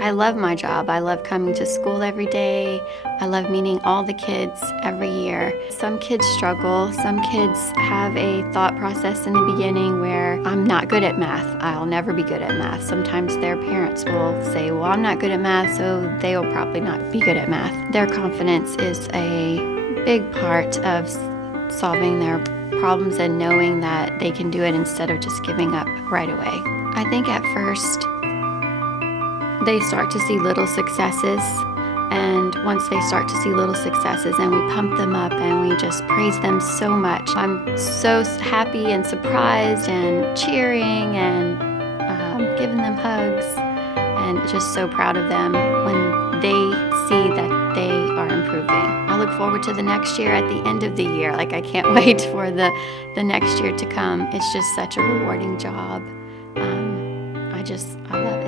I love my job. I love coming to school every day. I love meeting all the kids every year. Some kids struggle. Some kids have a thought process in the beginning where I'm not good at math. I'll never be good at math. Sometimes their parents will say, well, I'm not good at math, so they'll probably not be good at math. Their confidence is a big part of solving their problems and knowing that they can do it instead of just giving up right away. I think at first, they start to see little successes, and once they start to see little successes and we pump them up and we just praise them so much, I'm so happy and surprised and cheering and giving them hugs and just so proud of them when they see that they are improving. I look forward to the next year at the end of the year. Like, I can't wait for the next year to come. It's just such a rewarding job. I love it.